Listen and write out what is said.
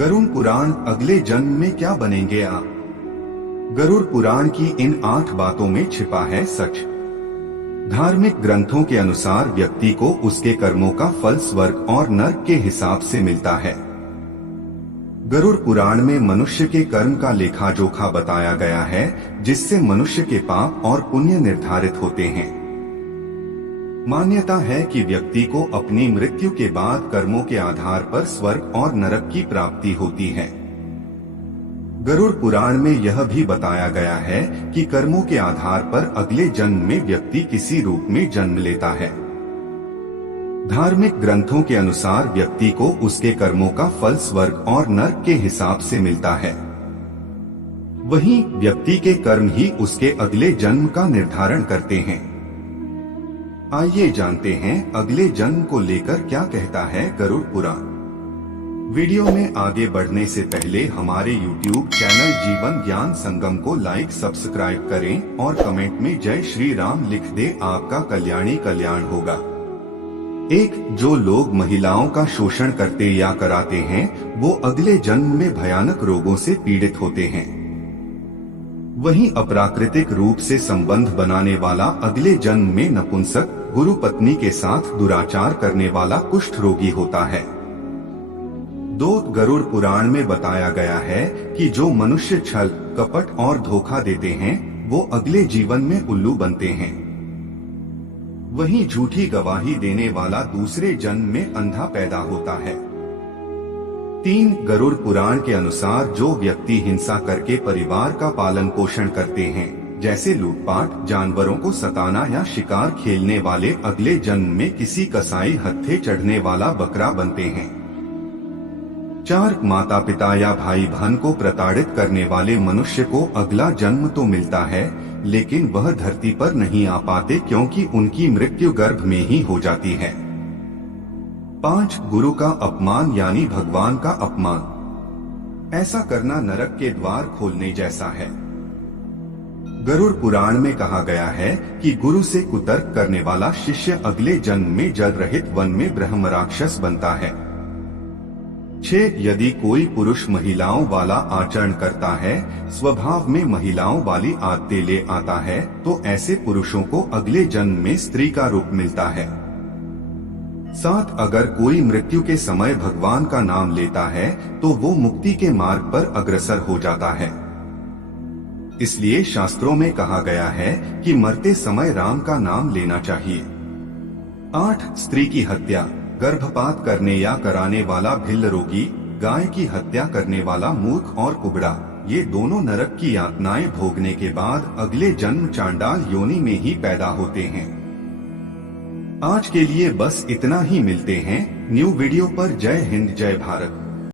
गरुड़ पुराण, अगले जन्म में क्या बनेंगे आप। गरुड़ पुराण की इन 8 बातों में छिपा है सच। धार्मिक ग्रंथों के अनुसार व्यक्ति को उसके कर्मों का फल स्वर्ग और नरक के हिसाब से मिलता है। गरुड़ पुराण में मनुष्य के कर्म का लेखा जोखा बताया गया है, जिससे मनुष्य के पाप और पुण्य निर्धारित होते हैं। मान्यता है कि व्यक्ति को अपनी मृत्यु के बाद कर्मों के आधार पर स्वर्ग और नरक की प्राप्ति होती है। गरुड़ पुराण में यह भी बताया गया है कि कर्मों के आधार पर अगले जन्म में व्यक्ति किसी रूप में जन्म लेता है। धार्मिक ग्रंथों के अनुसार व्यक्ति को उसके कर्मों का फल स्वर्ग और नरक के हिसाब से मिलता है। वहीं व्यक्ति के कर्म ही उसके अगले जन्म का निर्धारण करते हैं। आइए जानते हैं अगले जन्म को लेकर क्या कहता है गरुड़ पुराण। वीडियो में आगे बढ़ने से पहले हमारे YouTube चैनल जीवन ज्ञान संगम को लाइक सब्सक्राइब करें और कमेंट में जय श्री राम लिख दे, आपका कल्याणी कल्याण होगा। 1. जो लोग महिलाओं का शोषण करते या कराते हैं वो अगले जन्म में भयानक रोगों से पीड़ित होते हैं। वहीं अप्राकृतिक रूप से संबंध बनाने वाला अगले जन्म में नपुंसक, गुरु पत्नी के साथ दुराचार करने वाला कुष्ठ रोगी होता है। 2. गरुड़ पुराण में बताया गया है कि जो मनुष्य छल, कपट और धोखा देते हैं वो अगले जीवन में उल्लू बनते हैं। वहीं झूठी गवाही देने वाला दूसरे जन्म में अंधा पैदा होता है। 3. गरुड़ पुराण के अनुसार जो व्यक्ति हिंसा करके परिवार का पालन पोषण करते हैं, जैसे लूटपाट, जानवरों को सताना या शिकार खेलने वाले, अगले जन्म में किसी कसाई हत्थे चढ़ने वाला बकरा बनते हैं। 4. माता पिता या भाई बहन को प्रताड़ित करने वाले मनुष्य को अगला जन्म तो मिलता है, लेकिन वह धरती पर नहीं आ पाते क्योंकि उनकी मृत्यु गर्भ में ही हो जाती है। 5. गुरु का अपमान यानी भगवान का अपमान, ऐसा करना नरक के द्वार खोलने जैसा है। गरुड़ पुराण में कहा गया है कि गुरु से कुतर्क करने वाला शिष्य अगले जन्म में जल रहित वन में ब्रह्म राक्षस बनता है। 6. यदि कोई पुरुष महिलाओं वाला आचरण करता है, स्वभाव में महिलाओं वाली आदतें ले आता है, तो ऐसे पुरुषों को अगले जन्म में स्त्री का रूप मिलता है। 7. अगर कोई मृत्यु के समय भगवान का नाम लेता है तो वो मुक्ति के मार्ग पर अग्रसर हो जाता है। इसलिए शास्त्रों में कहा गया है कि मरते समय राम का नाम लेना चाहिए। 8. स्त्री की हत्या, गर्भपात करने या कराने वाला भिल्ल रोगी, गाय की हत्या करने वाला मूर्ख और कुबड़ा, ये दोनों नरक की यातनाएं भोगने के बाद अगले जन्म चांडाल योनि में ही पैदा होते हैं। आज के लिए बस इतना ही, मिलते हैं न्यू वीडियो पर। जय हिंद, जय भारत।